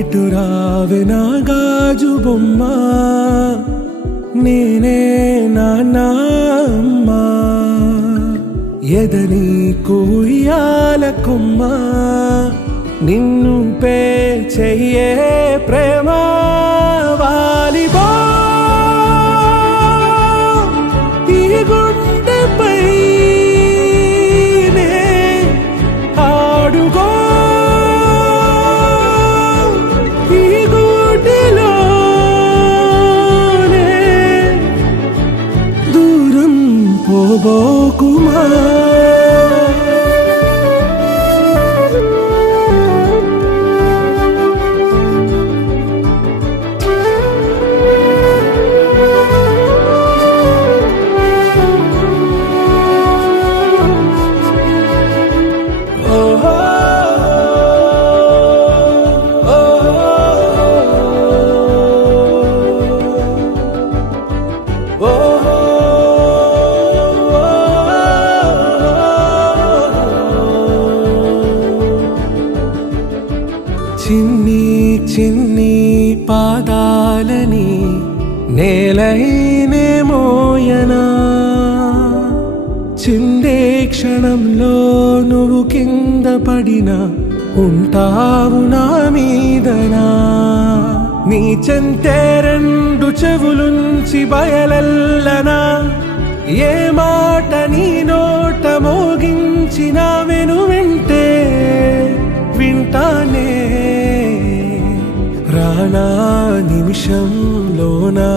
ఇటు రావే నా గాజు బొమ్మ, నేనే నాన్న అమ్మా. ఎదని కూయాల కొమ్మ, నిన్ను పే చెయ్యే ప్రేమ వాలిబా. ఈ గుండెపై ఆడుగో, ఈ గూటిలోనే దూరం పోబోకుమా. చిన్ని చిన్ని పాదాలని నేలైనే మోయనా, చిందే క్షణంలో నువ్వు కింద పడినా ఉంటావు నా మీదనా. నీ చెంతే రెండు చెవులుంచి బయలెల్లనా, ఏ మాట నీ నోట మోగించిన వెను వింటే వింటానే. రానా నిమిషంలోనా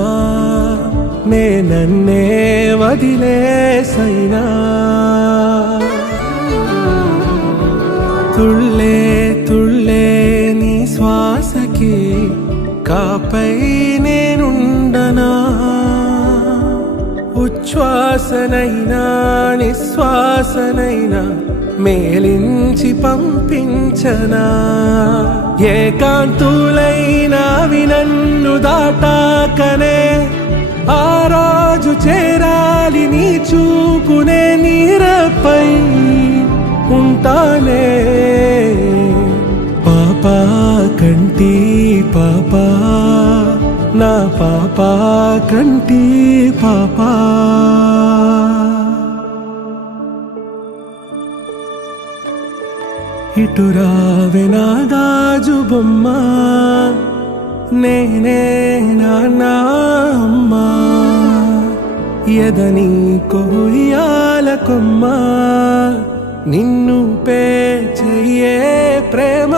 నే నన్నే వదిలేసైనా, తుళ్ళే తుళ్ళే నీ శ్వాసకి కాపై నేనుండనా. ఉచ్ఛ్వాసనైనా నిశ్వాసనైనా మేలించి పంపించనా. ఏకాంతులైనా నన్ను దాటాకనే ఆ రోజు చేరాలి నీ చూపునే నీరపై ఉంటానే. పాపా కంటి పాపా, నా పాపా కంటి పాపా. ఇటు రావే నా గాజు బొమ్మ, నేనే నాన్న అమ్మా. ఎదని కొయ్యాల కొమ్మ, నిన్ను పే చెయ్యే ప్రేమ